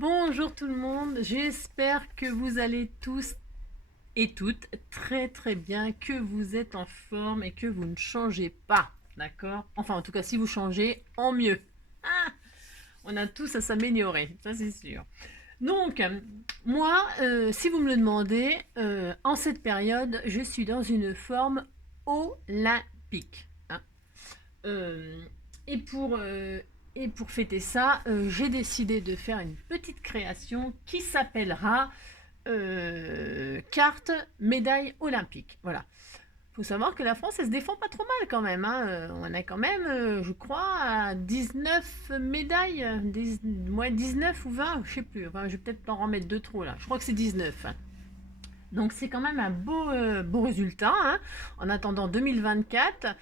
Bonjour tout le monde, j'espère que vous allez tous et toutes très très bien, que vous êtes en forme et que vous ne changez pas, d'accord? Enfin en tout cas si vous changez, en mieux. Ah, on a tous à s'améliorer, ça c'est sûr. Donc moi, si vous me le demandez, en cette période, je suis dans une forme olympique, hein. Euh, et pour et pour fêter ça, j'ai décidé de faire une petite création qui s'appellera carte médaille olympique. Voilà. Il faut savoir que la France, elle se défend pas trop mal quand même, hein. On a quand même, je crois, à 19 médailles, 19 ou 20, je sais plus. Enfin, je vais peut-être en remettre deux trop là. Je crois que c'est 19, hein. Donc c'est quand même un beau résultat, hein. En attendant 2024,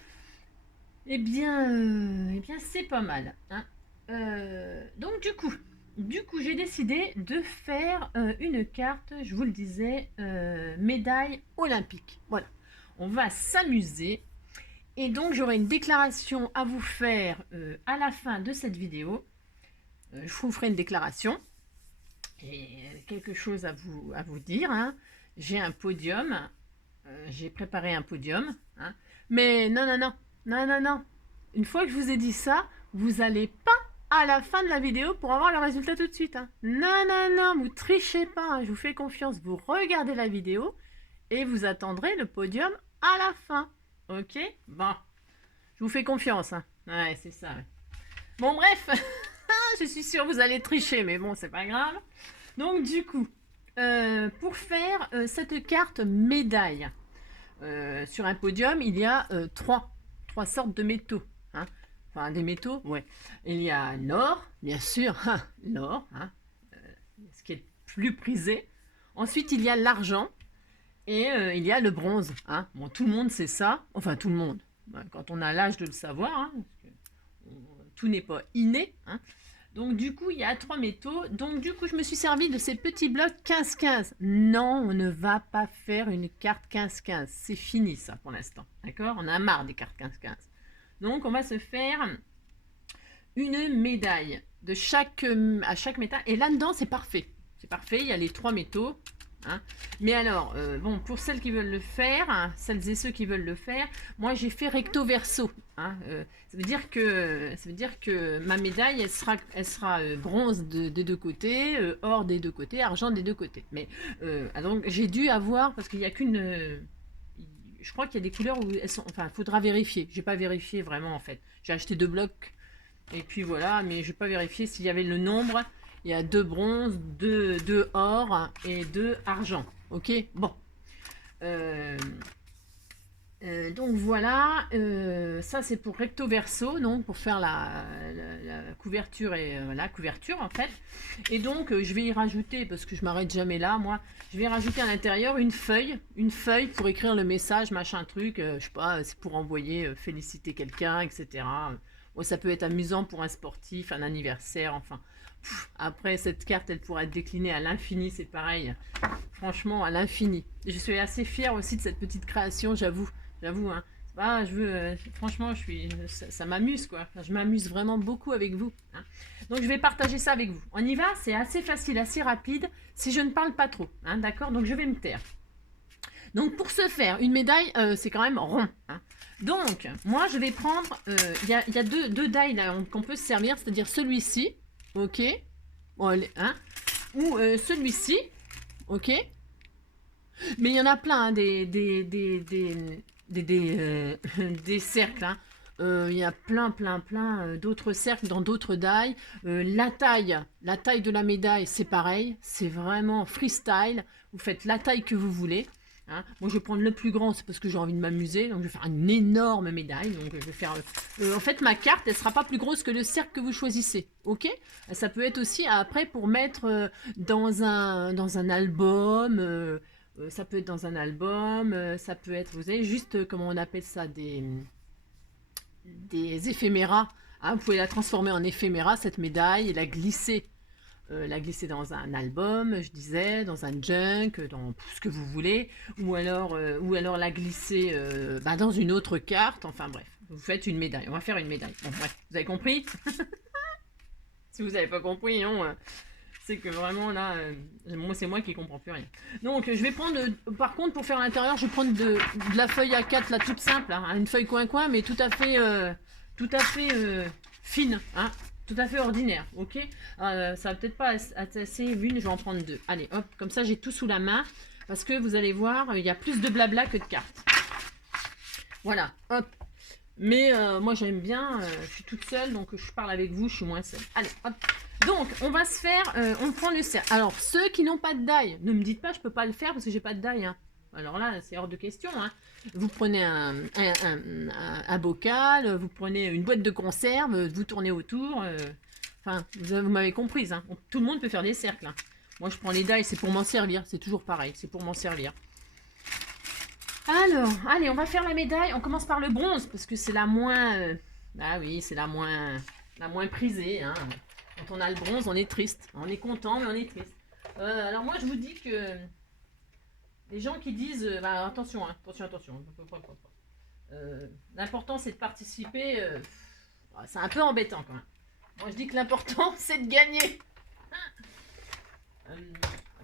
eh bien c'est pas mal, hein. Donc du coup, j'ai décidé de faire une carte, je vous le disais, médaille olympique. Voilà, on va s'amuser. Et donc j'aurai une déclaration à vous faire à la fin de cette vidéo. Je vous ferai une déclaration et quelque chose à vous dire, hein. J'ai un podium, j'ai préparé un podium, hein. Mais non, non, non, non, non, non. Une fois que je vous ai dit ça, vous n'allez pas à la fin de la vidéo pour avoir le résultat tout de suite, hein. Non, non, non, vous trichez pas, hein. Je vous fais confiance. Vous regardez la vidéo et vous attendrez le podium à la fin. Ok? Bon, je vous fais confiance, hein. Ouais, c'est ça. Ouais. Bon, bref, je suis sûre que vous allez tricher, mais bon, c'est pas grave. Donc, du coup, pour faire cette carte médaille, sur un podium, il y a trois sortes de métaux, hein. Enfin, des métaux, ouais. Il y a l'or, bien sûr, hein, l'or, hein, ce qui est plus prisé. Ensuite, il y a l'argent et il y a le bronze, hein. Bon, tout le monde sait ça, enfin tout le monde, quand on a l'âge de le savoir, hein, parce que tout n'est pas inné, hein. Donc du coup, il y a trois métaux. Donc du coup, je me suis servi de ces petits blocs 15-15. Non, on ne va pas faire une carte 15-15. C'est fini ça pour l'instant. D'accord? On a marre des cartes 15-15. Donc on va se faire une médaille de à chaque métal. Et là-dedans, c'est parfait. C'est parfait, il y a les trois métaux, hein. Mais alors, bon, pour celles qui veulent le faire, hein, celles et ceux qui veulent le faire, moi j'ai fait recto verso, hein. Ça veut dire que ma médaille, elle sera bronze des deux côtés, or des deux côtés, argent des deux côtés. Mais donc j'ai dû avoir, parce qu'il n'y a qu'une... je crois qu'il y a des couleurs où elles sont... Enfin, il faudra vérifier. J'ai pas vérifié vraiment en fait. J'ai acheté deux blocs et puis voilà, mais je n'ai pas vérifié s'il y avait le nombre. Il y a deux bronzes, deux or et deux argent. Ok, bon. Euh, donc voilà, ça c'est pour recto verso, donc pour faire la couverture et la couverture en fait. Et donc je vais y rajouter, parce que je m'arrête jamais là, moi, je vais rajouter à l'intérieur une feuille pour écrire le message, machin truc, je sais pas, c'est pour envoyer, féliciter quelqu'un, etc. Bon, ça peut être amusant pour un sportif, un anniversaire, enfin. Après, cette carte, elle pourra être déclinée à l'infini, c'est pareil. Franchement, à l'infini. Je suis assez fière aussi de cette petite création, j'avoue. J'avoue, hein. Franchement, ça m'amuse, quoi. Enfin, je m'amuse vraiment beaucoup avec vous, hein. Donc, je vais partager ça avec vous. On y va, c'est assez facile, assez rapide, si je ne parle pas trop, hein, d'accord? Donc, je vais me taire. Donc, pour ce faire, une médaille, c'est quand même rond, hein. Donc, moi, je vais prendre... Il y a deux die là qu'on peut se servir, c'est-à-dire celui-ci, ok? Bon, hein, ou celui-ci, ok? Mais il y en a plein, hein, des cercles, hein. Il y a plein d'autres cercles dans d'autres dailles. La taille de la médaille, c'est pareil. C'est vraiment freestyle. Vous faites la taille que vous voulez, hein. Moi, je vais prendre le plus grand, c'est parce que j'ai envie de m'amuser. Donc, je vais faire une énorme médaille. Donc, je vais faire... en fait, ma carte, elle sera pas plus grosse que le cercle que vous choisissez. Ok? Ça peut être aussi, après, pour mettre dans un album... ça peut être dans un album, ça peut être, vous savez, juste, comment on appelle ça, des éphéméras, hein. Vous pouvez la transformer en éphéméra, cette médaille, et la glisser dans un album, je disais, dans un junk, dans tout ce que vous voulez, ou alors la glisser dans une autre carte, enfin bref, vous faites une médaille, on va faire une médaille. Bon bref, vous avez compris? Si vous n'avez pas compris, non, C'est que vraiment là, moi c'est moi qui comprends plus rien. Donc je vais prendre, par contre pour faire l'intérieur, je vais prendre de la feuille A4 là toute simple, hein, une feuille coin mais tout à fait fine, hein, tout à fait ordinaire, ok. Ça va peut-être pas être assez une, je vais en prendre deux. Allez hop, comme ça j'ai tout sous la main, parce que vous allez voir, il y a plus de blabla que de cartes. Voilà, hop. Mais moi j'aime bien, je suis toute seule, donc je parle avec vous, je suis moins seule. Allez, hop. Donc, on va se faire, on prend le cercle. Alors, ceux qui n'ont pas de die, ne me dites pas, je peux pas le faire parce que j'ai pas de die. Hein. Alors là, c'est hors de question. Hein. Vous prenez un bocal, vous prenez une boîte de conserve, vous tournez autour. Enfin, vous m'avez comprise. Hein. Tout le monde peut faire des cercles. Hein. Moi, je prends les die, c'est pour m'en servir. C'est toujours pareil, c'est pour m'en servir. Alors, allez, on va faire la médaille. On commence par le bronze parce que c'est la moins... ah oui, c'est la moins prisée. Hein. Quand on a le bronze, on est triste. On est content, mais on est triste. Alors moi, je vous dis que les gens qui disent... bah, attention, hein, attention. L'important, c'est de participer. C'est un peu embêtant, quand même. Moi, je dis que l'important, c'est de gagner.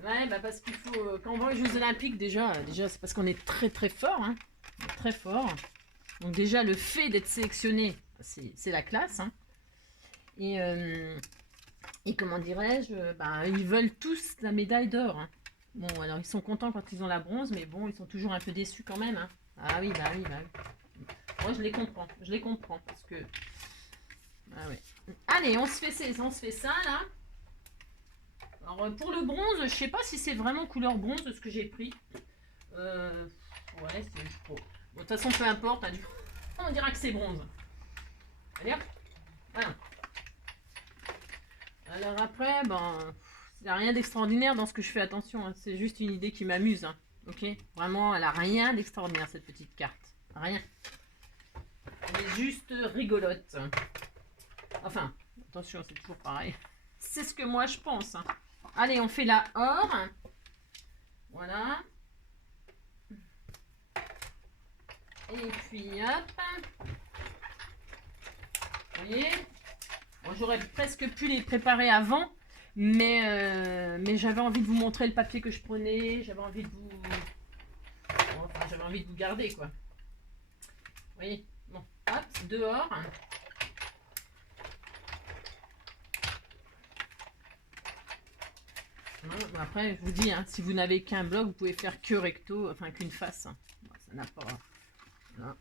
Ouais, bah parce qu'il faut... quand on va aux Jeux Olympiques, déjà c'est parce qu'on est très, très fort. Hein. On est très fort. Donc déjà, le fait d'être sélectionné, c'est la classe. Hein. Et comment dirais-je, bah, ils veulent tous la médaille d'or. Hein. Bon, alors ils sont contents quand ils ont la bronze, mais bon, ils sont toujours un peu déçus quand même. Hein. Ah oui, bah oui. Moi, je les comprends, parce que... Ah ouais. Allez, on se fait ça, là. Alors, pour le bronze, je sais pas si c'est vraiment couleur bronze, ce que j'ai pris. Ouais, c'est... Bon, de toute façon, peu importe. Hein, on dira que c'est bronze. Allez, hop. Voilà. Alors après, ben, il n'y a rien d'extraordinaire dans ce que je fais, attention, hein, c'est juste une idée qui m'amuse, hein, ok. Vraiment, elle n'a rien d'extraordinaire, cette petite carte, rien. Elle est juste rigolote. Enfin, attention, c'est toujours pareil. C'est ce que moi je pense. Hein. Allez, on fait la or. Voilà. Et puis, hop. Vous voyez ? Bon, j'aurais presque pu les préparer avant, mais j'avais envie de vous montrer le papier que je prenais, j'avais envie de vous... Enfin, j'avais envie de vous garder, quoi. Vous voyez? Bon, hop, dehors. Bon, après, je vous dis, hein, si vous n'avez qu'un bloc, vous pouvez faire que recto, enfin qu'une face. Hein. Bon, ça n'a pas... Là,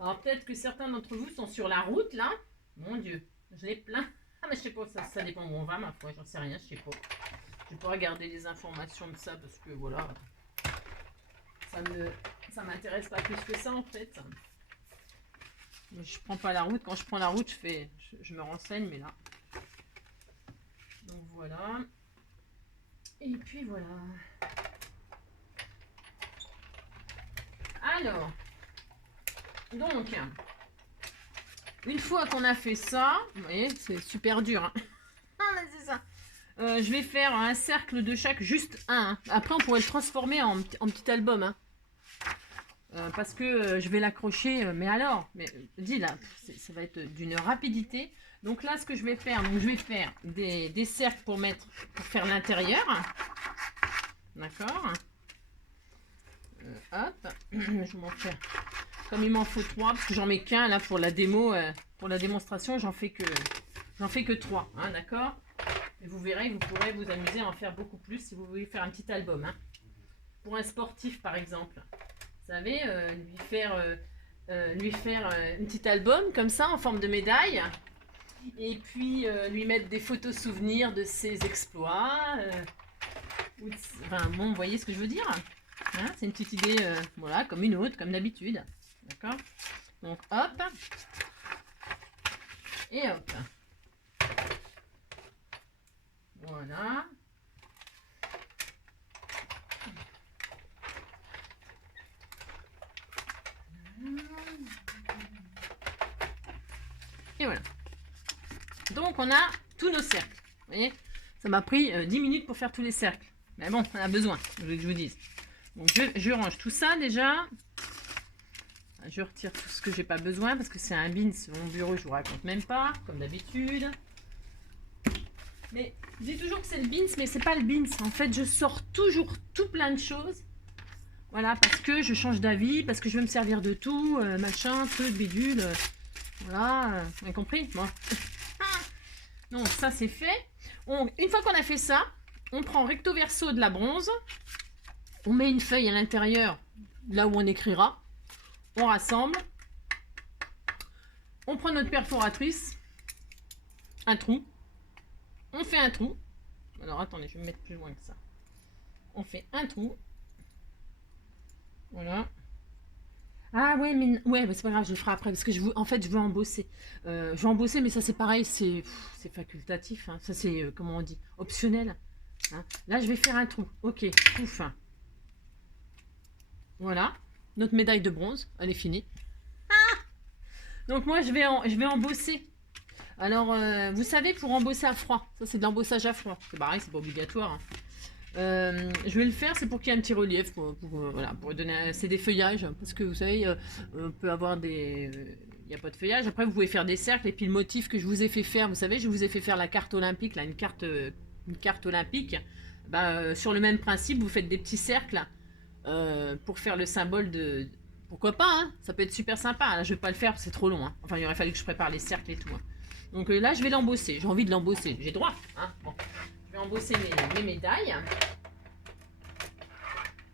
alors peut-être que certains d'entre vous sont sur la route là. Mon Dieu, je l'ai plein. Ah mais je sais pas, ça dépend où on va ma foi, j'en sais rien, je sais pas. Je vais pas regarder les informations de ça parce que voilà. Ça m'intéresse pas plus que ça en fait. Mais je prends pas la route. Quand je prends la route, je me renseigne, mais là. Donc voilà. Et puis voilà. Alors. Donc, une fois qu'on a fait ça, vous voyez, c'est super dur. Hein. Ah, mais c'est ça. Je vais faire un cercle de chaque, juste un. Hein. Après, on pourrait le transformer en petit album. Hein. Parce que je vais l'accrocher. Mais alors, dis là, ça va être d'une rapidité. Donc là, ce que je vais faire, je vais faire des cercles pour faire l'intérieur. D'accord. Hop, je m'en fais. Comme il m'en faut 3, parce que j'en mets qu'un là pour la démo, pour la démonstration, j'en fais que 3, hein, d'accord. Et vous verrez, vous pourrez vous amuser à en faire beaucoup plus si vous voulez faire un petit album. Hein. Pour un sportif par exemple, vous savez, lui faire un petit album comme ça en forme de médaille. Et puis lui mettre des photos souvenirs de ses exploits. Enfin bon, vous voyez ce que je veux dire hein. C'est une petite idée, voilà, comme une autre, comme d'habitude. D'accord. Donc hop. Et hop. Voilà. Et voilà. Donc on a tous nos cercles. Vous voyez, ça m'a pris 10 minutes pour faire tous les cercles. Mais bon, on a besoin, je veux que je vous dise. Donc je range tout ça déjà. Je retire tout ce que j'ai pas besoin parce que c'est un bins. Mon bureau, je vous raconte même pas, comme d'habitude. Mais je dis toujours que c'est le bins, mais c'est pas le bins. En fait, je sors toujours tout plein de choses. Voilà, parce que je change d'avis, parce que je veux me servir de tout, machin, truc, bidule. Voilà, vous avez compris? Bon. Donc, ça, c'est fait. Une fois qu'on a fait ça, on prend recto verso de la bronze. On met une feuille à l'intérieur, là où on écrira. On rassemble. On prend notre perforatrice. Un trou. On fait un trou. Alors, attendez, je vais me mettre plus loin que ça. On fait un trou. Voilà. Ah ouais, mais ouais, c'est pas grave, je le ferai après parce que en fait, je veux embosser. Je veux embosser, mais ça c'est pareil, c'est facultatif. Hein. Ça c'est comment on dit, optionnel. Hein. Là, je vais faire un trou. Ok, pouf. Voilà, notre médaille de bronze, elle est finie. Ah, donc moi, je vais embosser. Alors, vous savez, pour embosser à froid, ça c'est de l'embossage à froid. C'est pareil, c'est pas obligatoire. Hein. Je vais le faire, c'est pour qu'il y ait un petit relief, voilà, pour donner, c'est des feuillages, parce que vous savez, on peut avoir des, il n'y a pas de feuillage. Après, vous pouvez faire des cercles, et puis le motif que je vous ai fait faire, vous savez, je vous ai fait faire la carte olympique, là, une carte olympique. Sur le même principe, vous faites des petits cercles pour faire le symbole de, pourquoi pas, hein, ça peut être super sympa. Là, je vais pas le faire, c'est trop long. Hein. Enfin, il aurait fallu que je prépare les cercles et tout. Hein. Donc là, je vais l'embosser. J'ai envie de l'embosser. J'ai droit. Hein. Bon. Je vais embosser mes médailles.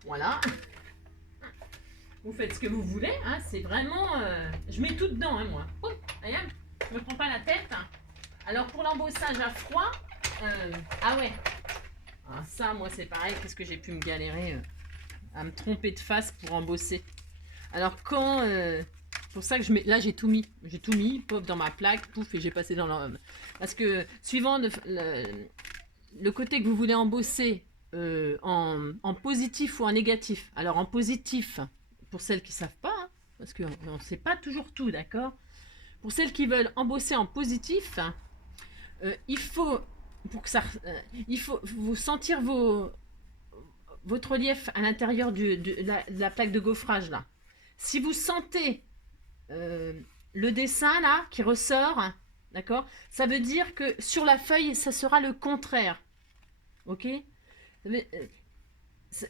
Voilà. Vous faites ce que vous voulez. Hein. C'est vraiment... je mets tout dedans, hein, moi. Oh, regarde, je me prends pas la tête. Alors, pour l'embossage à froid... ah ouais. Ah, ça, moi, c'est pareil. Qu'est-ce que j'ai pu me galérer à me tromper de face pour embosser. Alors, quand... pour ça que je mets... Là, j'ai tout mis. J'ai tout mis. Pop, dans ma plaque. Pouf, et j'ai passé dans le... Parce que, suivant le côté que vous voulez embosser en positif ou en négatif. Alors en positif, pour celles qui ne savent pas, hein, parce qu'on ne sait pas toujours tout, d'accord. Pour celles qui veulent embosser en positif, il faut, pour que ça, il faut vous sentir votre relief à l'intérieur de la plaque de gaufrage là. Si vous sentez le dessin là qui ressort, d'accord, ça veut dire que sur la feuille, ça sera le contraire. Ok?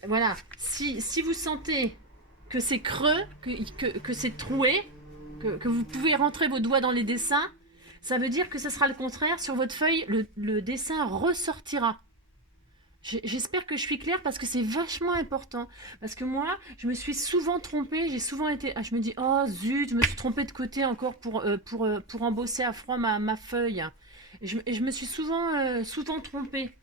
Voilà. Si vous sentez que c'est creux, que c'est troué, que vous pouvez rentrer vos doigts dans les dessins, ça veut dire que ce sera le contraire. Sur votre feuille, le dessin ressortira. J'espère que je suis claire parce que c'est vachement important. Parce que moi, je me suis souvent trompée. J'ai souvent été... je me dis, oh zut, je me suis trompée de côté encore pour embosser à froid ma feuille. Et je me suis souvent trompée.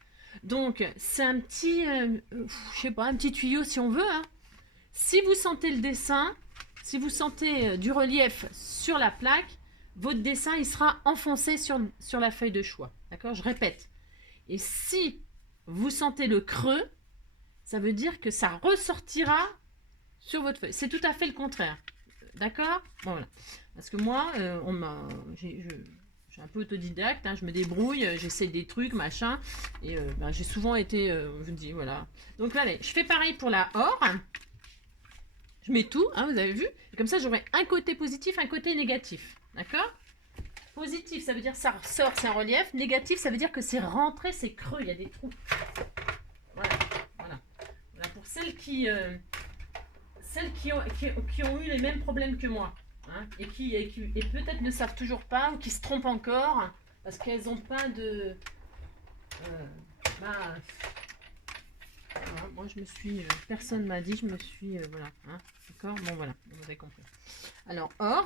Donc, c'est un petit... je sais pas, un petit tuyau si on veut. Hein. Si vous sentez le dessin, si vous sentez du relief sur la plaque, votre dessin, il sera enfoncé sur la feuille de choix. D'accord? Je répète. Et si... vous sentez le creux, ça veut dire que ça ressortira sur votre feuille. C'est tout à fait le contraire. D'accord? Bon, voilà. Parce que moi, je suis un peu autodidacte, hein, je me débrouille, j'essaie des trucs, machin. Et j'ai souvent été, je me dis, voilà. Donc là, allez, je fais pareil pour la or. Je mets tout, hein, vous avez vu? Et comme ça, j'aurai un côté positif, un côté négatif. D'accord? Positif, ça veut dire ça ressort, c'est un relief. Négatif, ça veut dire que c'est rentré, c'est creux, il y a des trous. Voilà, voilà. Voilà pour celles qui ont eu les mêmes problèmes que moi. Hein, et qui peut-être ne savent toujours pas, ou qui se trompent encore, parce qu'elles n'ont pas de... voilà, moi, je me suis... personne m'a dit, je me suis... voilà, hein, d'accord? Bon, voilà, vous avez compris. Alors, or...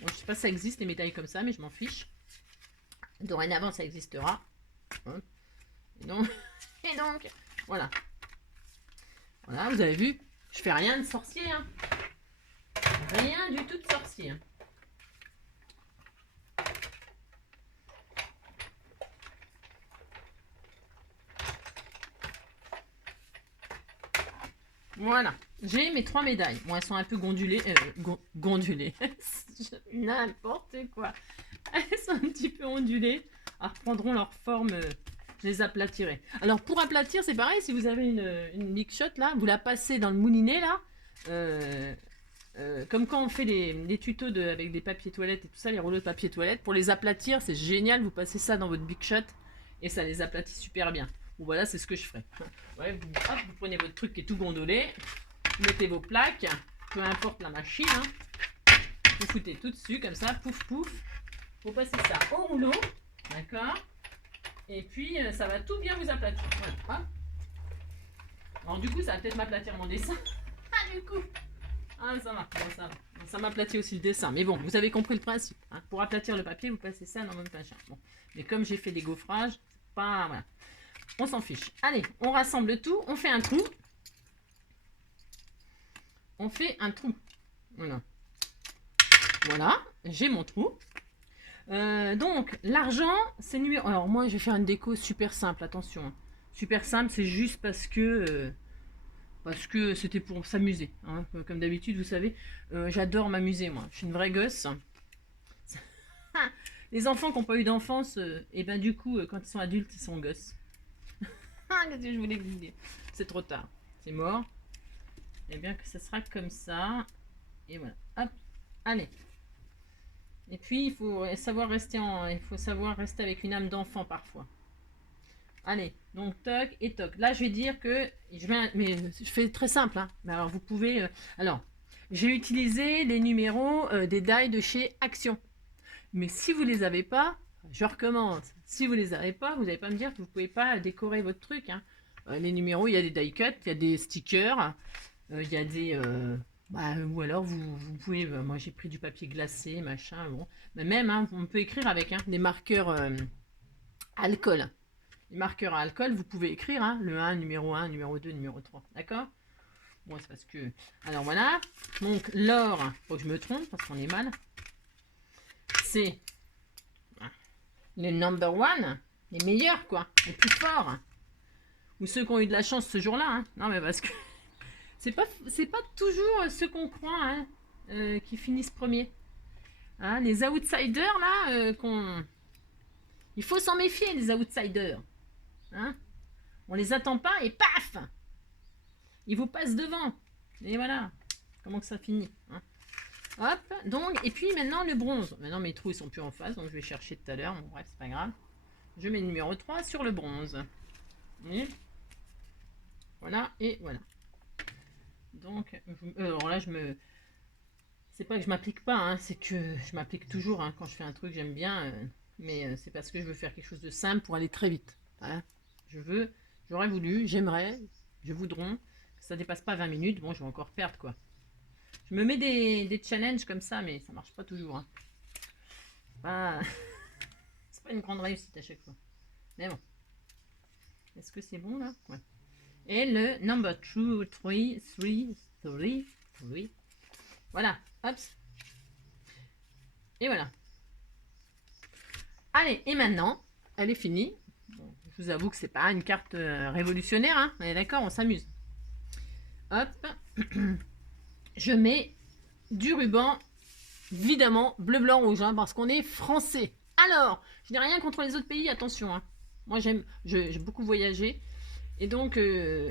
Bon, je sais pas si ça existe les médailles comme ça, mais je m'en fiche. Dorénavant, ça existera. Hein. Et donc, voilà. Voilà, vous avez vu, je fais rien de sorcier. Hein. Rien du tout de sorcier. Hein. Voilà, j'ai mes 3 médailles. Bon, elles sont un peu gondulées. Gondulées. N'importe quoi. Elles sont un petit peu ondulées. Elles reprendront leur forme. Je les aplatirai. Alors, pour aplatir, c'est pareil. Si vous avez une Big Shot, là, vous la passez dans le moulinet, là. Comme quand on fait les tutos avec des papiers toilettes et tout ça, les rouleaux de papier toilette, pour les aplatir, c'est génial, vous passez ça dans votre Big Shot et ça les aplatit super bien. Bon voilà, c'est ce que je ferai. Ouais, vous prenez votre truc qui est tout gondolé, vous mettez vos plaques, peu importe la machine, hein, vous foutez tout dessus comme ça, pouf pouf, vous passez ça au rouleau, d'accord, et puis ça va tout bien vous aplatir. Voilà. Hop. Alors du coup, ça va peut-être m'aplatir mon dessin. Ah du coup. Ah, ça va, bon, ça va. Bon, ça m'aplatit aussi le dessin. Mais bon, vous avez compris le principe. Hein. Pour aplatir le papier, vous passez ça dans votre machin. Bon. Mais comme j'ai fait des gaufrages, c'est pas... Voilà. On s'en fiche. Allez, on rassemble tout. On fait un trou. On fait un trou. Voilà. Voilà, j'ai mon trou. Donc, l'argent, c'est numéro... Alors, moi, je vais faire une déco super simple, attention. Super simple, c'est juste parce que c'était pour s'amuser. Hein. Comme d'habitude, vous savez, j'adore m'amuser, moi. Je suis une vraie gosse. Les enfants qui n'ont pas eu d'enfance, et ben du coup, quand ils sont adultes, ils sont gosses. Qu'est-ce que je voulais vous dire? C'est trop tard. C'est mort. Et bien que ça sera comme ça. Et voilà. Hop. Allez. Et puis, il faut savoir rester avec une âme d'enfant parfois. Allez, donc toc et toc. Là, je vais dire que mais je fais très simple. Hein. Mais alors, vous pouvez. Alors, j'ai utilisé les numéros des die de chez Action. Mais si vous les avez pas, je recommence. Si vous les avez pas, vous n'allez pas me dire que vous pouvez pas décorer votre truc. Hein. Les numéros, il y a des die cut, il y a des stickers, il y a des. Ou alors vous pouvez. Moi, j'ai pris du papier glacé, machin. Bon, mais même, hein, on peut écrire avec des marqueurs alcool. Les marqueurs à alcool, vous pouvez écrire hein, le 1, numéro 1, numéro 2, numéro 3. D'accord? Bon, c'est parce que... Alors voilà. Donc l'or, faut que je me trompe parce qu'on est mal. C'est les number one, les meilleurs quoi, les plus forts. Ou ceux qui ont eu de la chance ce jour-là. Hein. Non mais parce que c'est pas toujours ceux qu'on croit hein, qui finissent premiers. Hein, les outsiders là, il faut s'en méfier les outsiders. Hein, on les attend pas et paf, ils vous passent devant. Et voilà, comment que ça finit. Hein. Hop, donc, et puis maintenant le bronze. Maintenant mes trous ils sont plus en face, donc je vais chercher tout à l'heure. Bon, bref, c'est pas grave. Je mets le numéro 3 sur le bronze. Et voilà, et voilà. Donc, alors là, c'est pas que je m'applique pas, hein, c'est que je m'applique toujours hein, quand je fais un truc, j'aime bien. Mais c'est parce que je veux faire quelque chose de simple pour aller très vite. Voilà. J'aurais voulu, j'aimerais, je voudrais que ça dépasse pas 20 minutes. Bon, je vais encore perdre quoi. Je me mets des challenges comme ça, mais ça marche pas toujours. Hein. C'est pas une grande réussite à chaque fois. Mais bon. Est-ce que c'est bon là? Ouais. Et le number 2, 3. Voilà. Hop. Et voilà. Allez, et maintenant, elle est finie. Bon, je vous avoue que c'est pas une carte révolutionnaire, hein. On est d'accord, on s'amuse. Hop. Je mets du ruban, évidemment, bleu, blanc, rouge, hein, parce qu'on est français. Alors, je n'ai rien contre les autres pays, attention. Hein. Moi, j'ai beaucoup voyagé. Et donc,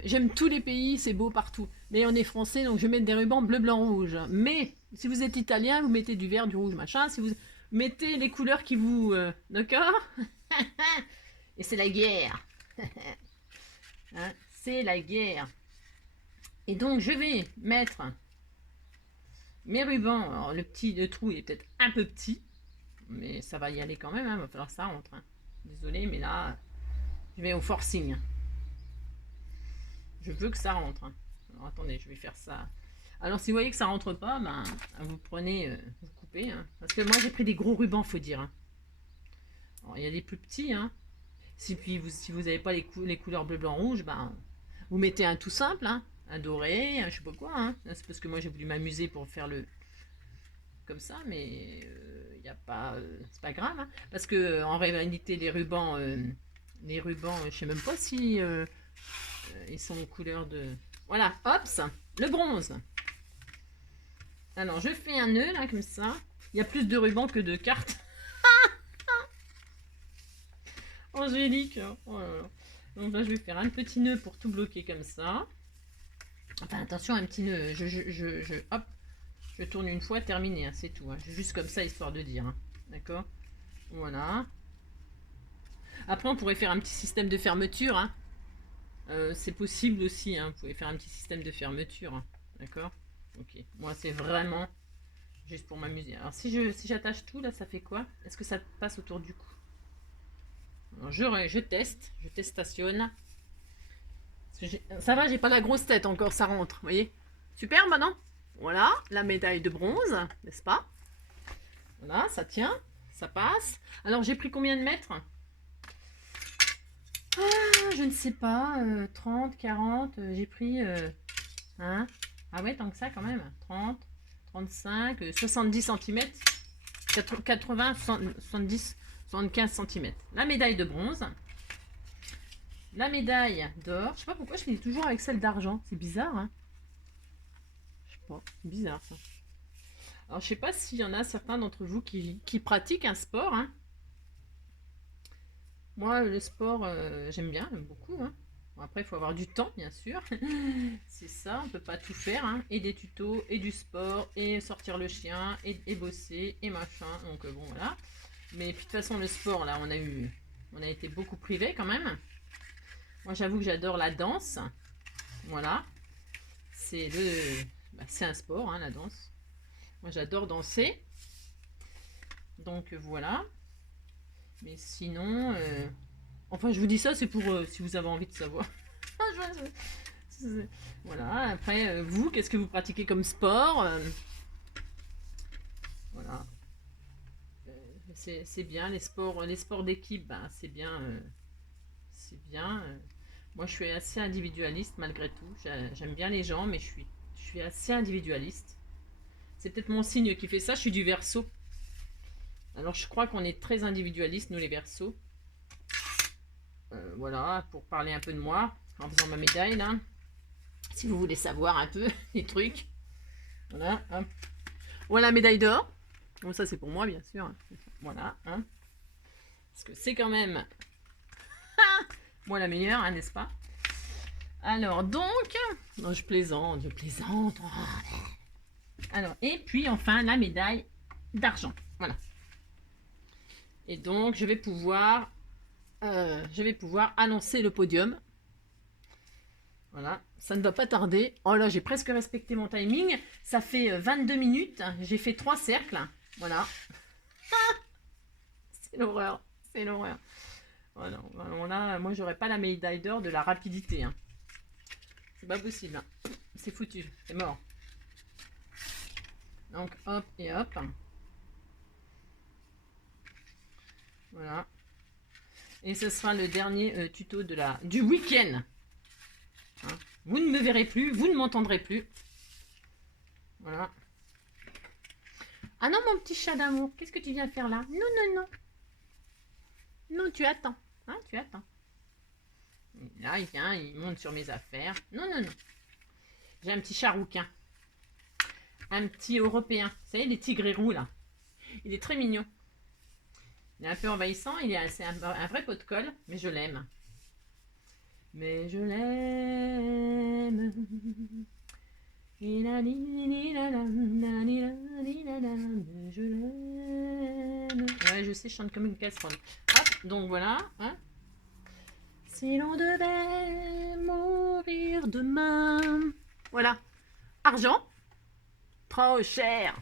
j'aime tous les pays, c'est beau partout. Mais on est français, donc je vais mettre des rubans bleu, blanc, rouge. Mais, si vous êtes italien, vous mettez du vert, du rouge, machin. Si vous mettez les couleurs qui vous... D'accord. Et c'est la guerre. Hein, c'est la guerre. Et donc, je vais mettre mes rubans. Alors, le trou est peut-être un peu petit. Mais ça va y aller quand même. Il va falloir que ça rentre. Hein. Désolée, mais là, je vais au forcing. Je veux que ça rentre. Hein. Alors, attendez, je vais faire ça. Alors, si vous voyez que ça rentre pas, ben, vous prenez, vous coupez. Hein. Parce que moi, j'ai pris des gros rubans, faut dire. Hein. Alors, il y a des plus petits. Hein. Si vous n'avez pas les couleurs bleu, blanc, rouge, ben, vous mettez un tout simple. Hein. Un doré, un je sais pas quoi. Hein. C'est parce que moi, j'ai voulu m'amuser pour faire le... Comme ça, mais il a pas... c'est pas grave. Hein. Parce que en réalité, les rubans, je sais même pas si... ils sont aux couleurs de... Voilà, hop, le bronze. Alors, je fais un nœud, là, comme ça. Il y a plus de rubans que de cartes. Angélique. Oh là là. Donc là, je vais faire un petit nœud pour tout bloquer comme ça. Enfin, attention, un petit nœud. Hop. Je tourne une fois, terminé, hein, c'est tout. Hein. Juste comme ça, histoire de dire. Hein. D'accord? Voilà. Après, on pourrait faire un petit système de fermeture. Hein. C'est possible aussi. Hein. Vous pouvez faire un petit système de fermeture. Hein. D'accord? Ok. Moi, c'est vraiment juste pour m'amuser. Alors, si j'attache tout, là, ça fait quoi? Est-ce que ça passe autour du cou? Alors, je teste. Je testationne. Ça va, j'ai pas la grosse tête encore, ça rentre. Vous voyez? Super, maintenant. Voilà, la médaille de bronze, n'est-ce pas? Voilà, ça tient, ça passe. Alors, j'ai pris combien de mètres? Je ne sais pas, 30, 40, j'ai pris... hein? Ah ouais, tant que ça quand même. 30, 35, 70 cm, 80, 70, 75 cm. La médaille de bronze. La médaille d'or. Je sais pas pourquoi je finis toujours avec celle d'argent. C'est bizarre, hein? Je sais pas, bizarre ça. Alors, je sais pas s'il y en a certains d'entre vous qui pratiquent un sport, hein. Moi, le sport, j'aime bien, j'aime beaucoup. Hein. Bon, après, il faut avoir du temps, bien sûr. C'est ça, on peut pas tout faire. Hein. Et des tutos, et du sport, et sortir le chien, et bosser, et machin. Donc, bon, voilà. Mais puis, de toute façon, le sport, là, on a été beaucoup privés quand même. Moi, j'avoue que j'adore la danse. Voilà. C'est c'est un sport, hein, la danse. Moi, j'adore danser. Donc, voilà. Mais sinon, enfin, je vous dis ça, c'est pour si vous avez envie de savoir. Voilà, après, vous, qu'est-ce que vous pratiquez comme sport? Voilà. C'est bien, les sports d'équipe, ben, c'est bien. C'est bien. Moi, je suis assez individualiste malgré tout. J'aime bien les gens, mais je suis assez individualiste. C'est peut-être mon signe qui fait ça, je suis du Verseau. Alors, je crois qu'on est très individualiste, nous les Verseaux. Voilà, pour parler un peu de moi, en faisant ma médaille, là. Si vous voulez savoir un peu les trucs. Voilà, hop. Voilà, médaille d'or. Bon, ça, c'est pour moi, bien sûr. Voilà, hein. Parce que c'est quand même... moi, la meilleure, hein, n'est-ce pas? Alors, donc... Non, je plaisante, je plaisante. Alors, et puis, enfin, la médaille d'argent. Voilà. Et donc, je vais pouvoir annoncer le podium. Voilà, ça ne va pas tarder. Oh là, j'ai presque respecté mon timing. Ça fait 22 minutes. J'ai fait 3 cercles. Voilà. C'est l'horreur. C'est l'horreur. Oh non, là, moi, j'aurais pas la médaille d'or de la rapidité. Hein. C'est pas possible. Hein. C'est foutu. C'est mort. Donc, hop et hop. Voilà. Et ce sera le dernier tuto du week-end. Hein. Vous ne me verrez plus, vous ne m'entendrez plus. Voilà. Ah non, mon petit chat d'amour, qu'est-ce que tu viens faire là? Non, non, non. Non, tu attends. Hein, tu attends. Là, il vient, il monte sur mes affaires. Non, non, non. J'ai un petit chat rouquin. Un petit européen. Vous savez, les tigres roux, là. Il est très mignon. Il est un peu envahissant. C'est un vrai pot de colle, mais je l'aime. Mais je l'aime. Je l'aime. Ouais, je sais, je chante comme une casserole. Hop, donc voilà. Hein. Si l'on devait mourir demain. Voilà. Argent. Trop cher.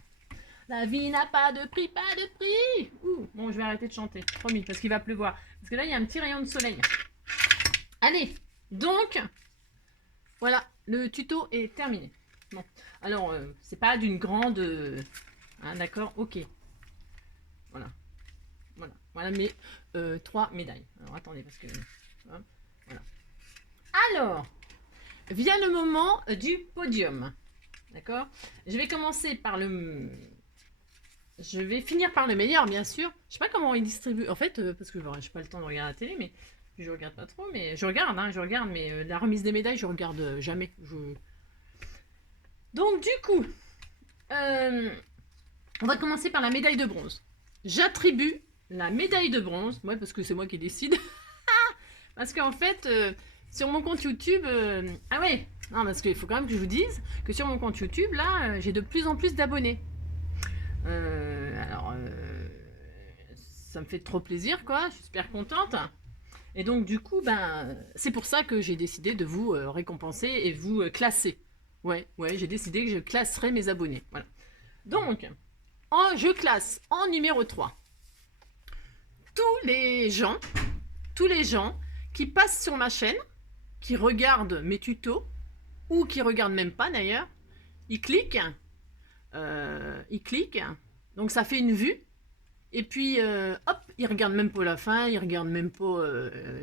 La vie n'a pas de prix, pas de prix. Ouh, bon, je vais arrêter de chanter. Promis, parce qu'il va pleuvoir. Parce que là, il y a un petit rayon de soleil. Allez, donc, voilà, le tuto est terminé. Bon, alors, c'est pas d'une grande... hein, d'accord, ok. Voilà. Voilà mes 3 médailles. Alors, attendez, parce que... hein, voilà. Alors, vient le moment du podium. D'accord? Je vais commencer par le... Je vais finir par le meilleur, bien sûr. Je sais pas comment il distribue. En fait, parce que bon, j'ai pas le temps de regarder la télé, mais je regarde pas trop. Mais je regarde, hein, mais la remise des médailles, je regarde jamais. Donc, du coup, on va commencer par la médaille de bronze. J'attribue la médaille de bronze, ouais, parce que c'est moi qui décide. Parce qu'en fait, sur mon compte YouTube, ah ouais, Non, parce qu'il faut quand même que je vous dise que sur mon compte YouTube, là, j'ai de plus en plus d'abonnés. Alors, ça me fait trop plaisir, quoi. Je suis super contente. Et donc, du coup, ben, c'est pour ça que j'ai décidé de vous récompenser et vous classer. Ouais, j'ai décidé que je classerai mes abonnés. Voilà. Donc, je classe en numéro 3 tous les gens qui passent sur ma chaîne, qui regardent mes tutos, ou qui regardent même pas d'ailleurs, ils cliquent, donc ça fait une vue, et puis hop, ils regardent même pas la fin, ils regardent même pas,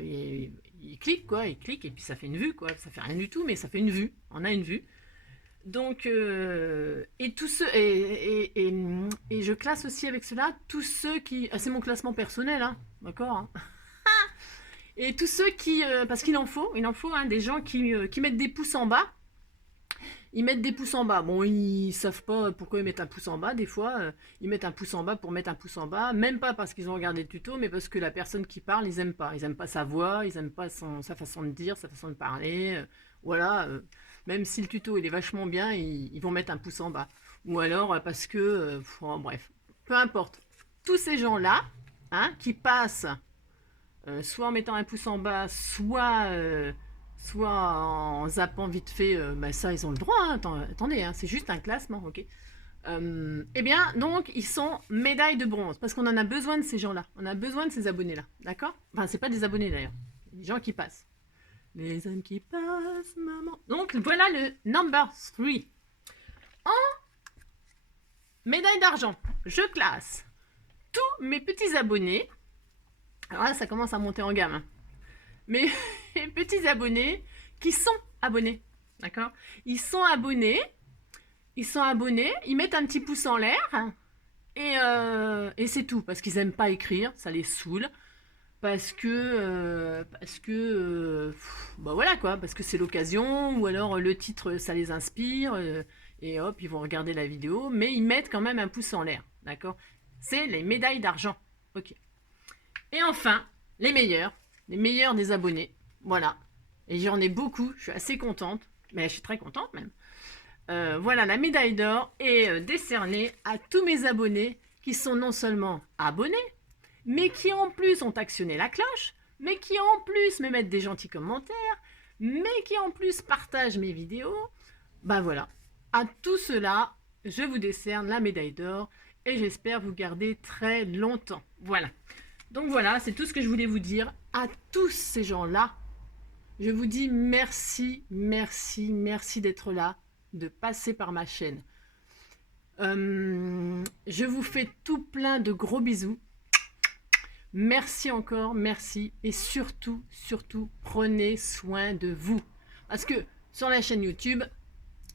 ils cliquent quoi, ils cliquent, et puis ça fait une vue quoi, ça fait rien du tout, mais ça fait une vue, on a une vue. Donc, et tous ceux, et je classe aussi avec cela tous ceux qui, c'est mon classement personnel, hein, d'accord, hein. Et tous ceux qui, parce qu'il en faut hein, des gens qui mettent des pouces en bas. Ils mettent des pouces en bas. Bon, ils savent pas pourquoi ils mettent un pouce en bas. Des fois, ils mettent un pouce en bas pour mettre un pouce en bas. Même pas parce qu'ils ont regardé le tuto, mais parce que la personne qui parle, ils aiment pas. Ils aiment pas sa voix, ils aiment pas sa façon de dire, sa façon de parler. Voilà. Même si le tuto il est vachement bien, ils vont mettre un pouce en bas. Ou alors parce que, bref, peu importe. Tous ces gens-là, hein, qui passent soit en mettant un pouce en bas, soit en zappant vite fait, bah ça ils ont le droit, hein, attendez, hein, c'est juste un classement, ok. Eh bien, donc, ils sont médailles de bronze, parce qu'on en a besoin de ces gens-là, on a besoin de ces abonnés-là, d'accord. Enfin, c'est pas des abonnés d'ailleurs, des gens qui passent. Les âmes qui passent, maman. Donc, voilà le number 3. En médaille d'argent, je classe tous mes petits abonnés. Alors là, ça commence à monter en gamme, hein. Mes petits abonnés qui sont abonnés, d'accord. Ils sont abonnés, ils mettent un petit pouce en l'air, et c'est tout, parce qu'ils n'aiment pas écrire, ça les saoule, parce que, bah voilà quoi, parce que c'est l'occasion, ou alors le titre ça les inspire, et hop, ils vont regarder la vidéo, mais ils mettent quand même un pouce en l'air, d'accord. C'est les médailles d'argent, ok. Et enfin, les meilleurs des abonnés, voilà. Et j'en ai beaucoup, je suis assez contente, mais je suis très contente même. Voilà, la médaille d'or est décernée à tous mes abonnés qui sont non seulement abonnés, mais qui en plus ont actionné la cloche, mais qui en plus me mettent des gentils commentaires, mais qui en plus partagent mes vidéos. Ben voilà, à tout cela, je vous décerne la médaille d'or et j'espère vous garder très longtemps. Voilà. Donc voilà, c'est tout ce que je voulais vous dire. À tous ces gens-là, je vous dis merci, merci, merci d'être là, de passer par ma chaîne. Je vous fais tout plein de gros bisous. Merci encore, merci. Et surtout, surtout, prenez soin de vous. Parce que sur la chaîne YouTube,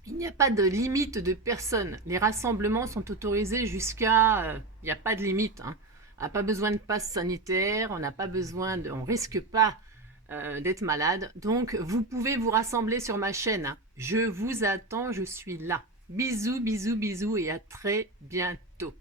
il n'y a pas de limite de personnes. Les rassemblements sont autorisés jusqu'à... il n'y a pas de limite, hein. On n'a pas besoin de passe sanitaire, on n'a pas besoin de... On risque pas d'être malade. Donc, vous pouvez vous rassembler sur ma chaîne. Je vous attends, je suis là. Bisous, bisous, bisous et à très bientôt.